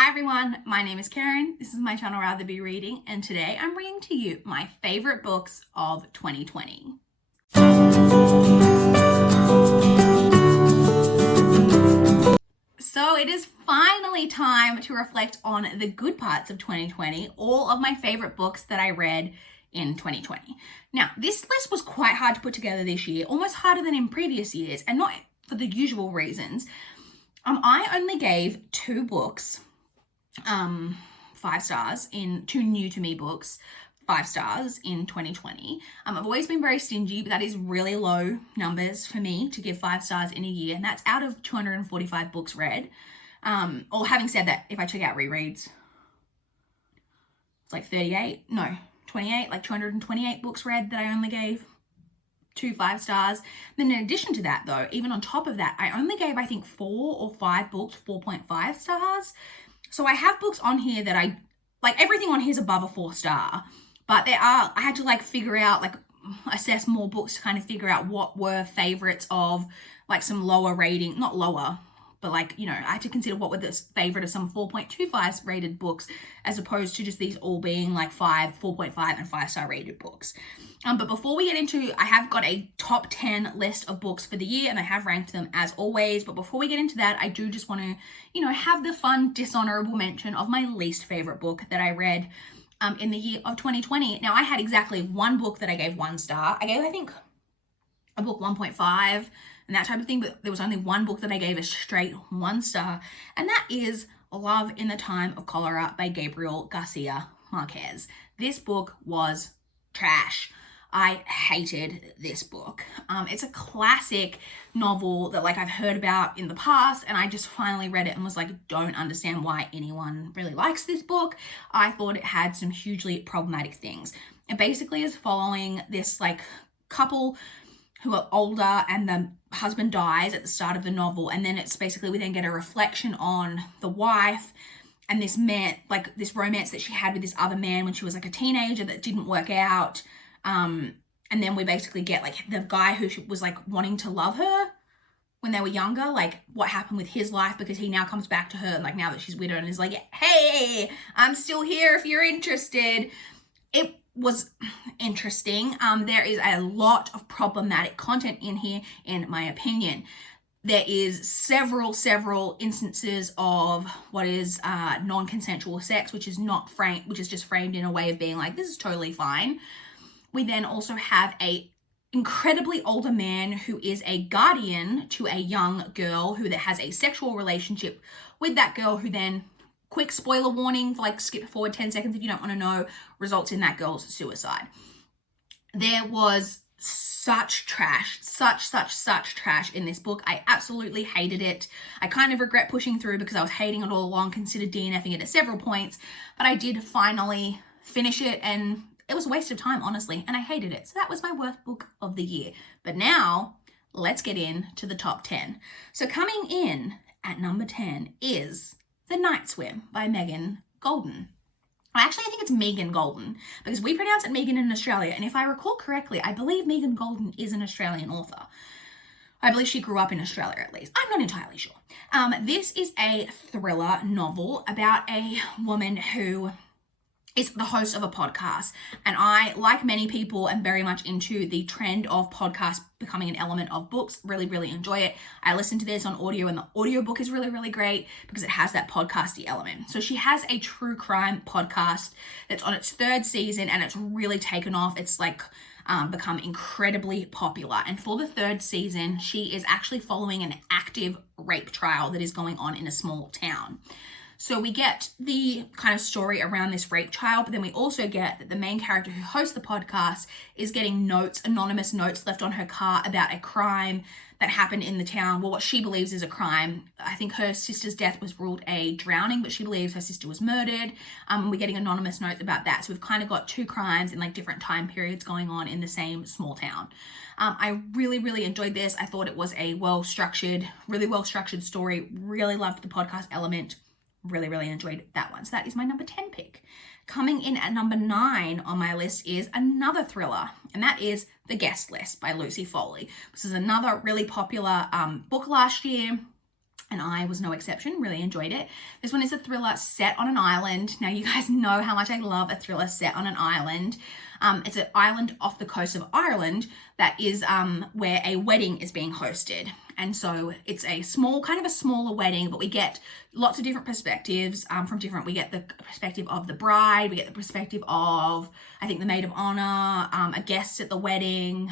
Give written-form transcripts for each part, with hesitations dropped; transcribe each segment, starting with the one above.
Hi everyone, my name is Karen. This is my channel RatherBeReading, and today I'm bringing to you my favorite books of 2020. So it is finally time to reflect on the good parts of 2020, all of my favorite books that I read in 2020. Now, this list was quite hard to put together this year, almost harder than in previous years, and not for the usual reasons. I only gave two books 5 stars in two new to me books, 5 stars in 2020. I've always been very stingy, but that is really low numbers for me to give 5 stars in a year, and that's out of 245 books read. Or having said that, if I check out rereads, it's like 28, like 228 books read that I only gave 2 5 stars. Then in addition to that though, even on top of that, I only gave I think 4 or 5 books 4.5 stars. So I have books on here that I, like everything on here is above a 4 star, but I had to figure out, assess more books to kind of figure out what were favorites of some lower rating, not lower, but I had to consider what were the favorite of some 4.25 rated books as opposed to just these all being 5, 4.5 and 5 star rated books. But before we get into, I have got a top 10 list of books for the year and I have ranked them as always. But before we get into that, I do just want to, have the fun dishonorable mention of my least favorite book that I read in the year of 2020. Now I had exactly one book that I gave 1 star. I gave, I think, a book 1.5 and that type of thing, but there was only one book that I gave a straight 1 star, and that is Love in the Time of Cholera by Gabriel Garcia Marquez. This book was trash. I hated this book. It's a classic novel that I've heard about in the past, and I just finally read it and was don't understand why anyone really likes this book. I thought it had some hugely problematic things. It basically is following this couple who are older and the husband dies at the start of the novel, and then it's basically we then get a reflection on the wife and this man, this romance that she had with this other man when she was a teenager that didn't work out. And then we basically get the guy who was wanting to love her when they were younger, what happened with his life, because he now comes back to her and now that she's widowed and is hey, I'm still here if you're interested. It was interesting. There is a lot of problematic content in here, in my opinion. There is several instances of what is non-consensual sex, which is just framed in a way of being this is totally fine. We then also have a incredibly older man who is a guardian to a young girl who that has a sexual relationship with that girl, who then, quick spoiler warning, skip forward 10 seconds if you don't want to know, results in that girl's suicide. There was such trash, such trash in this book. I absolutely hated it. I kind of regret pushing through because I was hating it all along, considered DNFing it at several points, but I did finally finish it, and it was a waste of time, honestly, and I hated it. So that was my worst book of the year. But now, let's get into the top 10. So coming in at number 10 is The Night Swim by Megan Golden. Actually, I think it's Megan Golden, because we pronounce it Megan in Australia, and if I recall correctly, I believe Megan Golden is an Australian author. I believe she grew up in Australia, at least. I'm not entirely sure. This is a thriller novel about a woman who is the host of a podcast, and I, like many people, am very much into the trend of podcasts becoming an element of books. Really enjoy it. I listen to this on audio, and the audiobook is really great because it has that podcasty element. So she has a true crime podcast that's on its 3rd season, and it's really taken off. It's become incredibly popular, and for the 3rd season she is actually following an active rape trial that is going on in a small town. So we get the kind of story around this rape trial, but then we also get that the main character who hosts the podcast is getting anonymous notes left on her car about a crime that happened in the town. Well, what she believes is a crime. I think her sister's death was ruled a drowning, but she believes her sister was murdered. And we're getting anonymous notes about that. So we've kind of got 2 crimes in different time periods going on in the same small town. I really enjoyed this. I thought it was a really well-structured story. Really loved the podcast element. Really enjoyed that one. So that is my number 10 pick. Coming in at number 9 on my list is another thriller, and that is The Guest List by Lucy Foley. This is another really popular book last year. and I was no exception. Really enjoyed it. This one is a thriller set on an island. Now, you guys know how much I love a thriller set on an island. It's an island off the coast of Ireland that is where a wedding is being hosted. And so it's a small, kind of a smaller wedding, but we get lots of different perspectives we get the perspective of the bride, we get the perspective of, I think, the maid of honor, a guest at the wedding,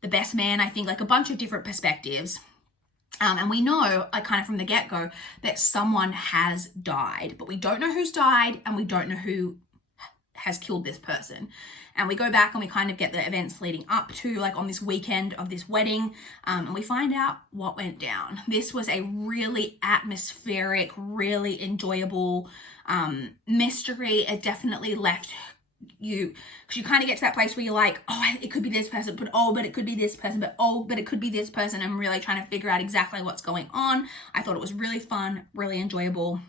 the best man, I think, like a bunch of different perspectives. And we know, like, kind of from the get-go, that someone has died, but we don't know who's died and we don't know who has killed this person. And we go back and we kind of get the events leading up to, like, on this weekend of this wedding, and we find out what went down. This was a really atmospheric, really enjoyable mystery. It definitely left you, because you kind of get to that place where you're like, oh, it could be this person, but oh, but it could be this person, but oh, but it could be this person. I'm really trying to figure out exactly what's going on. I thought it was really fun, really enjoyable.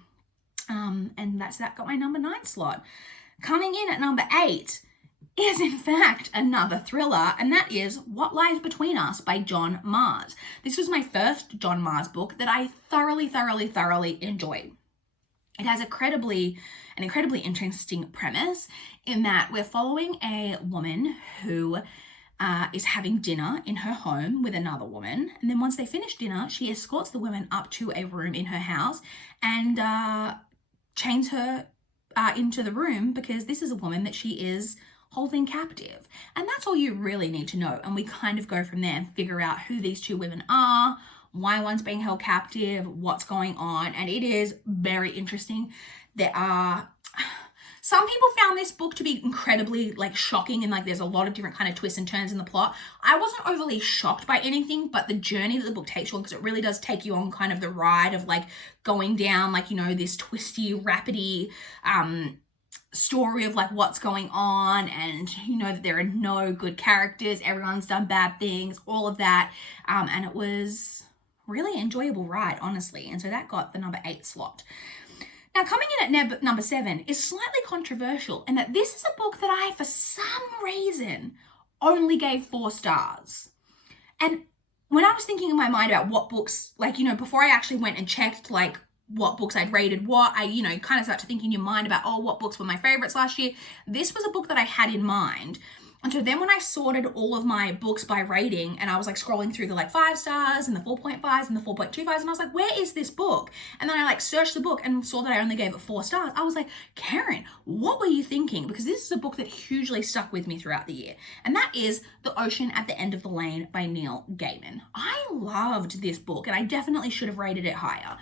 And that got my number 9 slot. Coming in at number 8 is in fact another thriller, and that is What Lies Between Us by John Mars. This was my first John Mars book that I thoroughly enjoyed. It has an incredibly interesting premise in that we're following a woman who is having dinner in her home with another woman. And then once they finish dinner, she escorts the woman up to a room in her house and chains her into the room, because this is a woman that she is holding captive. And that's all you really need to know. And we kind of go from there and figure out who these two women are, why one's being held captive, what's going on, and it is very interesting. Some people found this book to be incredibly, like, shocking, and like there's a lot of different kind of twists and turns in the plot. I wasn't overly shocked by anything, but the journey that the book takes you on, because it really does take you on kind of the ride of, like, going down, like, you know, this twisty, rapidy story of, like, what's going on, and you know that there are no good characters, everyone's done bad things, all of that, and it was really enjoyable ride, honestly. And so that got the number 8 slot. Now, coming in at number 7 is slightly controversial in that this is a book that I, for some reason, only gave 4 stars. And when I was thinking in my mind about what books, like, you know, before I actually went and checked, like, what books I'd rated, you know, kind of start to think in your mind about, oh, what books were my favorites last year. This was a book that I had in mind. And so then when I sorted all of my books by rating, and I was, like, scrolling through the, like, 5 stars and the 4.5s and the 4.25s, and I was like, where is this book? And then I, like, searched the book and saw that I only gave it 4 stars. I was like, Karen, what were you thinking? Because this is a book that hugely stuck with me throughout the year. And that is The Ocean at the End of the Lane by Neil Gaiman. I loved this book, and I definitely should have rated it higher.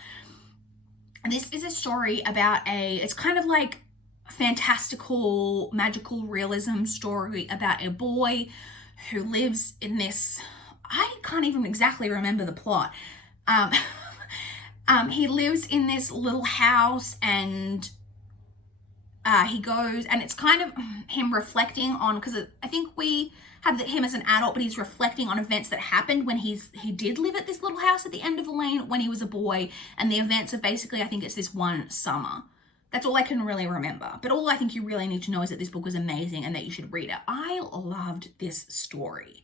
And this is a story about it's kind of like fantastical, magical realism story about a boy who lives in this, I can't even exactly remember the plot. He lives in this little house, and he goes, and it's kind of him reflecting on, because I think we have him as an adult, but he's reflecting on events that happened when he did live at this little house at the end of the lane when he was a boy, and the events of basically, I think it's this one summer. That's all I can really remember. But all I think you really need to know is that this book was amazing and that you should read it. I loved this story.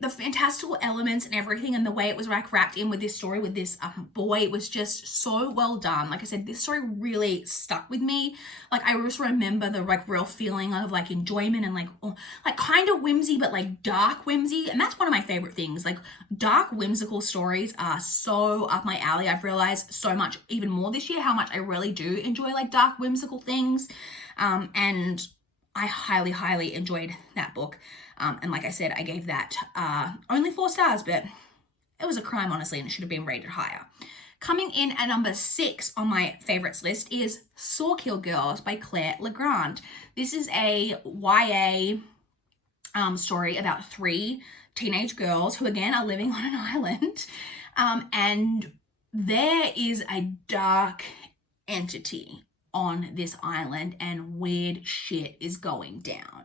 The fantastical elements and everything, and the way it was, like, wrapped in with this story with this boy, was just so well done. Like I said, this story really stuck with me. Like, I just remember the, like, real feeling of, like, enjoyment and, like kind of whimsy, but, like, dark whimsy. And that's one of my favorite things. Like, dark whimsical stories are so up my alley. I've realized so much, even more this year, how much I really do enjoy, like, dark whimsical things. And I highly enjoyed that book. And like I said, I gave that only 4 stars, but it was a crime, honestly, and it should have been rated higher. Coming in at number 6 on my favorites list is Sawkill Girls by Claire Legrand. This is a YA story about 3 teenage girls who, again, are living on an island. And there is a dark entity on this island, and weird shit is going down.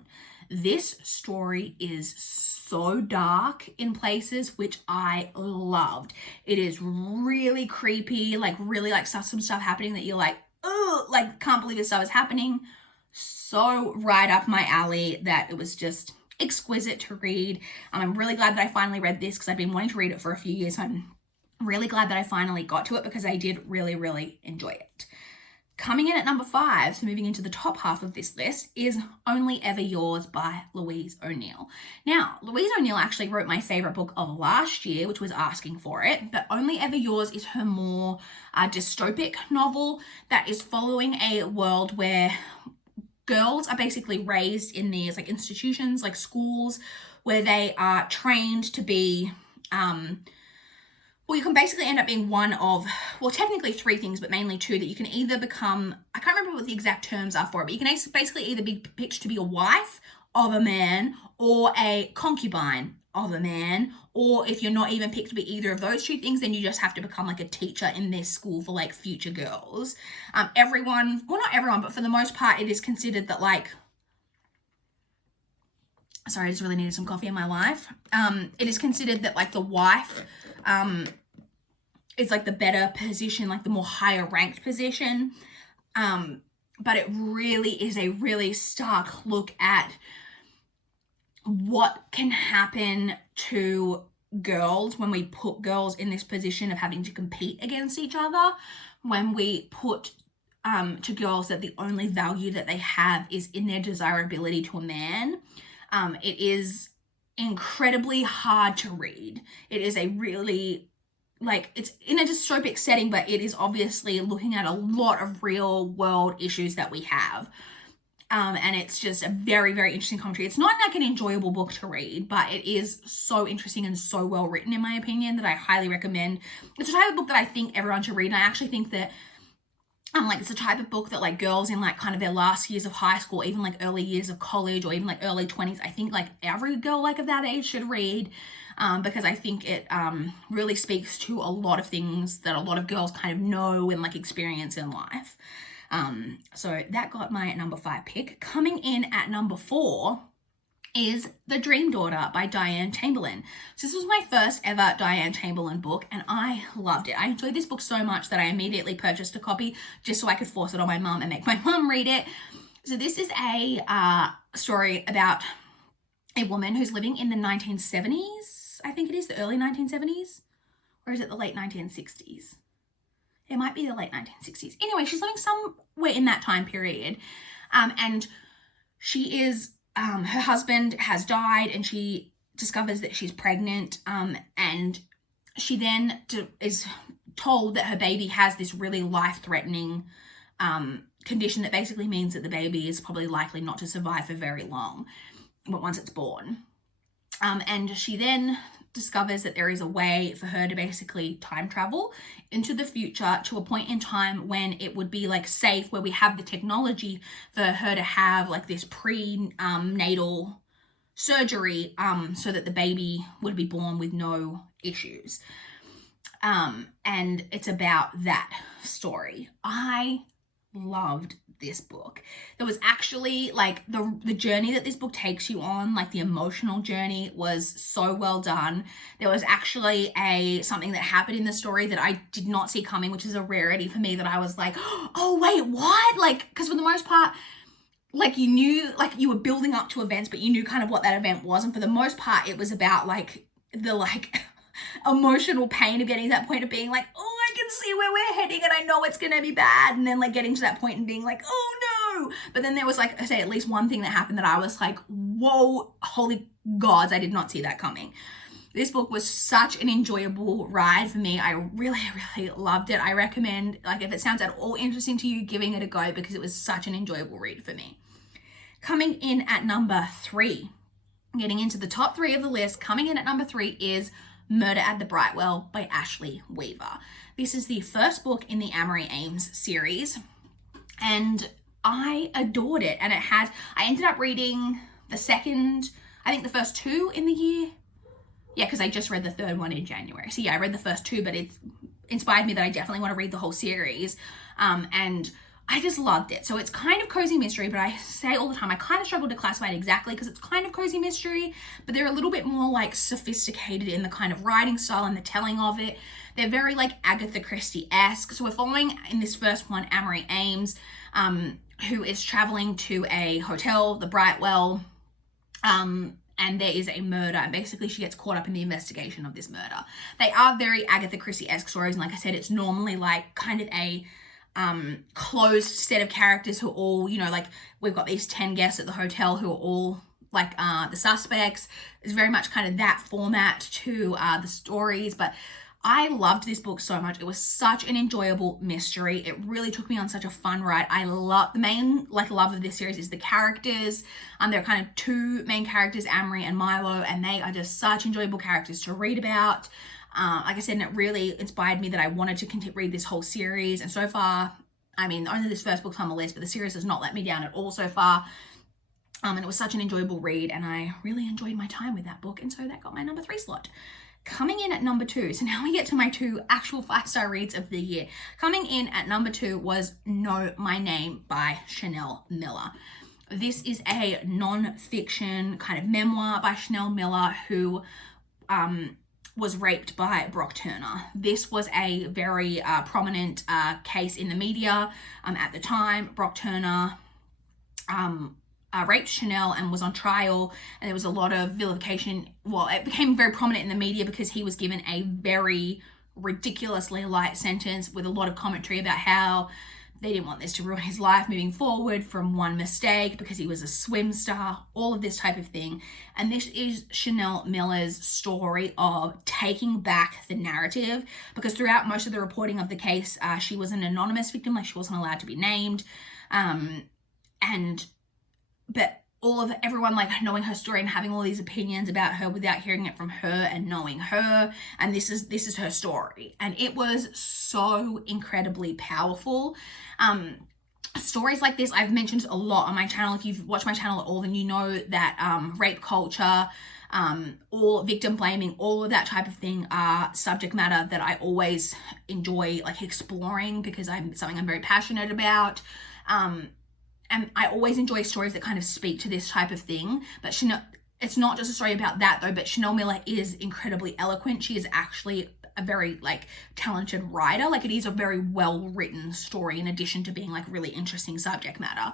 This story is so dark in places, which I loved. It is really creepy, like, really, like, some stuff happening that you're like, oh, like, can't believe this stuff is happening. So right up my alley that it was just exquisite to read. I'm really glad that I finally read this, because I've been wanting to read it for a few years. I'm Really glad that I finally got to it because I did really, really enjoy it. Coming in at number 5, so moving into the top half of this list, is Only Ever Yours by Louise O'Neill. Now, Louise O'Neill actually wrote my favourite book of last year, which was Asking for It, but Only Ever Yours is her more dystopic novel that is following a world where girls are basically raised in these like institutions, like schools, where they are trained to be well, you can basically end up being one of, well, technically 3 things, but mainly 2, that you can either become, I can't remember what the exact terms are for it, but you can basically either be picked to be a wife of a man or a concubine of a man, or if you're not even picked to be either of those 2 things, then you just have to become like a teacher in this school for like future girls. Everyone, well, not everyone, but for the most part, it is considered that like, sorry, I just really needed some coffee in my life. It is considered that like the wife is like the better position, like the more higher ranked position. But it really is a really stark look at what can happen to girls when we put girls in this position of having to compete against each other, when we put to girls that the only value that they have is in their desirability to a man. It is incredibly hard to read. It is a really, like, it's in a dystopic setting, but it is obviously looking at a lot of real world issues that we have. And it's just a very, very interesting commentary. It's not like an enjoyable book to read, but it is so interesting and so well written, in my opinion, that I highly recommend. It's a type of book that I think everyone should read. And I actually think that like it's a type of book that like girls in like kind of their last years of high school, even like early years of college, or even like early 20s, I think like every girl like of that age should read, because I think it really speaks to a lot of things that a lot of girls kind of know and like experience in life. So that got my number 5 pick. Coming in at number 4 is The Dream Daughter by Diane Chamberlain. So this was my first ever Diane Chamberlain book, and I loved it. I enjoyed this book so much that I immediately purchased a copy just so I could force it on my mum and make my mum read it. So this is a story about a woman who's living in the 1970s. I think it is the early 1970s, or is it the late 1960s? It might be the late 1960s. Anyway, she's living somewhere in that time period, and she is her husband has died, and she discovers that she's pregnant, and she then is told that her baby has this really life-threatening condition that basically means that the baby is probably likely not to survive for very long, but once it's born. And she then discovers that there is a way for her to basically time travel into the future to a point in time when it would be like safe, where we have the technology for her to have like this prenatal surgery, so that the baby would be born with no issues. And it's about that story. I loved this book. There was actually like the journey that this book takes you on, like the emotional journey, was so well done. There was actually something that happened in the story that I did not see coming, which is a rarity for me, that I was like, oh wait, what? Like, because for the most part, like you knew, like you were building up to events, but you knew kind of what that event was, and for the most part it was about like the like emotional pain of getting to that point of being like, oh, I can see where we're heading and I know it's gonna be bad, and then like getting to that point and being like, oh no. But then there was, like I say, at least one thing that happened that I was like, whoa, holy gods, I did not see that coming. This book was such an enjoyable ride for me. I really, really loved it. I recommend, like, if it sounds at all interesting to you, giving it a go, because it was such an enjoyable read for me. Coming in at number 3, getting into the top 3 of the list, coming in at number 3 is Murder at the Brightwell by Ashley Weaver. This is the first book in the Amory Ames series, and I adored it. And I ended up reading the first 2 in the year. Yeah, because I just read the 3rd one in January. So yeah, I read the first 2, but it's inspired me that I definitely want to read the whole series. And I just loved it. So it's kind of cozy mystery, but I say all the time, I kind of struggle to classify it exactly, because it's kind of cozy mystery, but they're a little bit more like sophisticated in the kind of writing style and the telling of it. They're very like Agatha Christie-esque. So we're following, in this first one, Amory Ames, who is traveling to a hotel, the Brightwell, and there is a murder, and basically she gets caught up in the investigation of this murder. They are very Agatha Christie-esque stories, and like I said, it's normally like kind of a closed set of characters who are all, you know, like we've got these 10 guests at the hotel who are all like the suspects. It's very much kind of that format to the stories, but I loved this book so much. It was such an enjoyable mystery. It really took me on such a fun ride. I love the main love of this series is the characters. There are kind of two main characters, Amory and Milo, and they are just such enjoyable characters to read about. Like I said, and it really inspired me that I wanted to read this whole series. And so far, I mean, only this first book's on the list, but the series has not let me down at all so far. And it was such an enjoyable read, and I really enjoyed my time with that book, and so that got my number 3 slot. Coming in at number 2, so now we get to my 2 actual 5-star reads of the year. Coming in at number 2 was Know My Name by Chanel Miller. This is a non-fiction kind of memoir by Chanel Miller, who was raped by Brock Turner. This was a very prominent case in the media at the time. Brock Turner raped Chanel and was on trial, and there was a lot of vilification. Well, it became very prominent in the media because he was given a very ridiculously light sentence with a lot of commentary about how they didn't want this to ruin his life moving forward from one mistake because he was a swim star, all of this type of thing. And this is Chanel Miller's story of taking back the narrative, because throughout most of the reporting of the case, she was an anonymous victim, like she wasn't allowed to be named. But all of everyone like knowing her story and having all these opinions about her without hearing it from her and knowing her, and this is her story, and it was so incredibly powerful. Stories like this I've mentioned a lot on my channel. If you've watched my channel at all, then you know that rape culture, or victim blaming, all of that type of thing are subject matter that I always enjoy like exploring, because something I'm very passionate about. And I always enjoy stories that kind of speak to this type of thing. But Chanel, it's not just a story about that though, but Chanel Miller is incredibly eloquent. She is actually a very like talented writer. Like, it is a very well written story in addition to being like really interesting subject matter.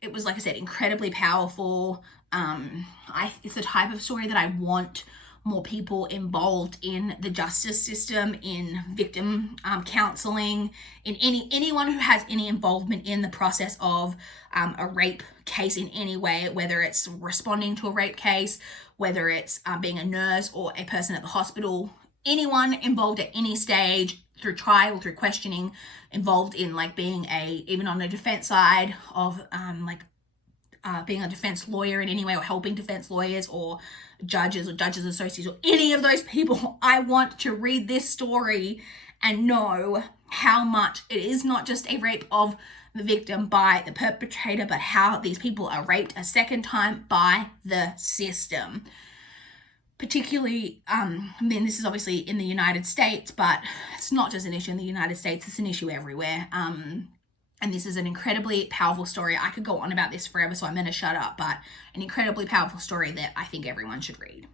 It was, like I said, incredibly powerful. It's the type of story that I want more people involved in the justice system, in victim counseling, in anyone who has any involvement in the process of a rape case in any way, whether it's responding to a rape case, whether it's being a nurse or a person at the hospital, anyone involved at any stage, through trial, through questioning, involved in like being even on the defense side of being a defense lawyer in any way, or helping defense lawyers or judges associates, or any of those people. I want to read this story and know how much it is not just a rape of the victim by the perpetrator, but how these people are raped a second time by the system. Particularly, this is obviously in the United States, but it's not just an issue in the United States, it's an issue everywhere. And this is an incredibly powerful story. I could go on about this forever, so I'm going to shut up, but an incredibly powerful story that I think everyone should read.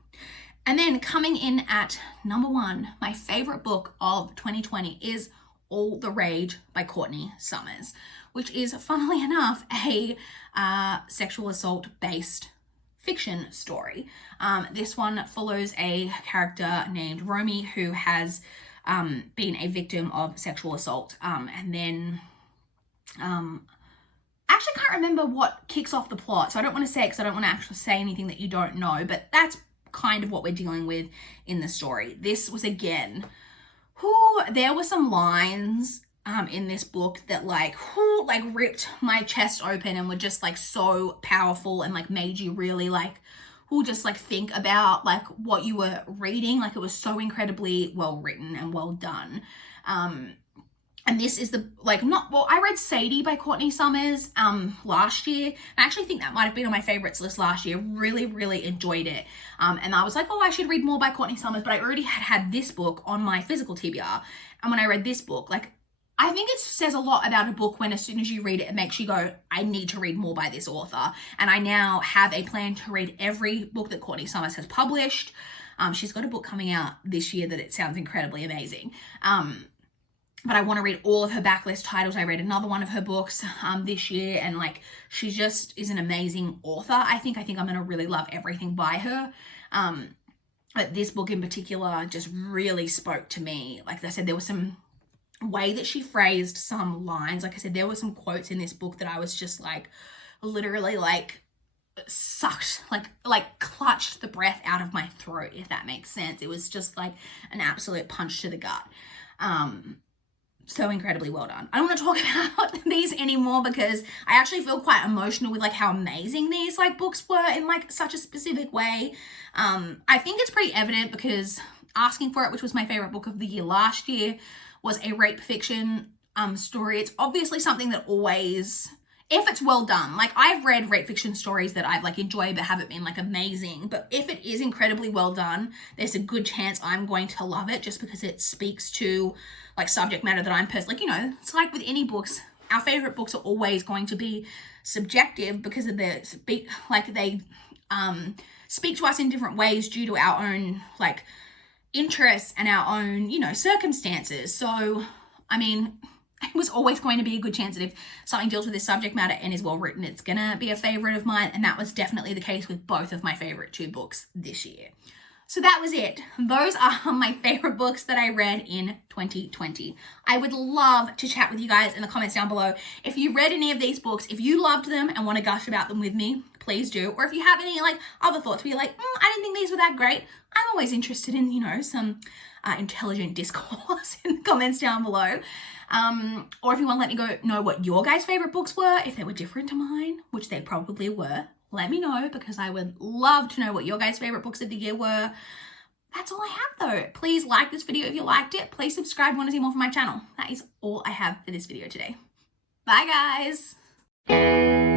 And then coming in at number 1, my favorite book of 2020 is All the Rage by Courtney Summers, which is, funnily enough, a sexual assault based fiction story. This one follows a character named Romy who has been a victim of sexual assault, and then I actually can't remember what kicks off the plot, so I don't want to say it because I don't want to actually say anything that you don't know, but that's kind of what we're dealing with in the story. This was, again, there were some lines in this book that like ripped my chest open and were just like so powerful and like made you really like just like think about like what you were reading. Like, it was so incredibly well written and well done. And this is I read Sadie by Courtney Summers last year. I actually think that might have been on my favorites list last year. Really, really enjoyed it. And I was like, I should read more by Courtney Summers, but I already had this book on my physical TBR. And when I read this book, like, I think it says a lot about a book when as soon as you read it, it makes you go, I need to read more by this author. And I now have a plan to read every book that Courtney Summers has published. She's got a book coming out this year that it sounds incredibly amazing. but I want to read all of her backlist titles. I read another one of her books this year, and like, she just is an amazing author. I think I'm going to really love everything by her. But this book in particular just really spoke to me. Like I said, there was some way that she phrased some lines. Like I said, there were some quotes in this book that I was just like, literally like sucked, like clutched the breath out of my throat, if that makes sense. It was just like an absolute punch to the gut. So incredibly well done. I don't want to talk about these anymore because I actually feel quite emotional with like how amazing these like books were in like such a specific way. I think it's pretty evident because Asking for It, which was my favorite book of the year last year, was a rape fiction story. It's obviously something that always, if it's well done, like I've read rape fiction stories that I've like enjoyed but haven't been like amazing, but if it is incredibly well done, there's a good chance I'm going to love it just because it speaks to like subject matter that I'm personally, like, you know, it's like with any books, our favorite books are always going to be subjective because of their speak to us in different ways due to our own like interests and our own, you know, circumstances. So I mean, it was always going to be a good chance that if something deals with this subject matter and is well written, it's gonna be a favorite of mine. And that was definitely the case with both of my favorite 2 books this year. So that was it. Those are my favorite books that I read in 2020. I would love to chat with you guys in the comments down below. If you read any of these books, if you loved them and want to gush about them with me, please do. Or if you have any like other thoughts where you're like, I didn't think these were that great, I'm always interested in, you know, some intelligent discourse in the comments down below. Or if you want to let me know what your guys' favorite books were, if they were different to mine, which they probably were, let me know because I would love to know what your guys' favorite books of the year were. That's all I have though. Please like this video if you liked it. Please subscribe if you want to see more from my channel. That is all I have for this video today. Bye guys.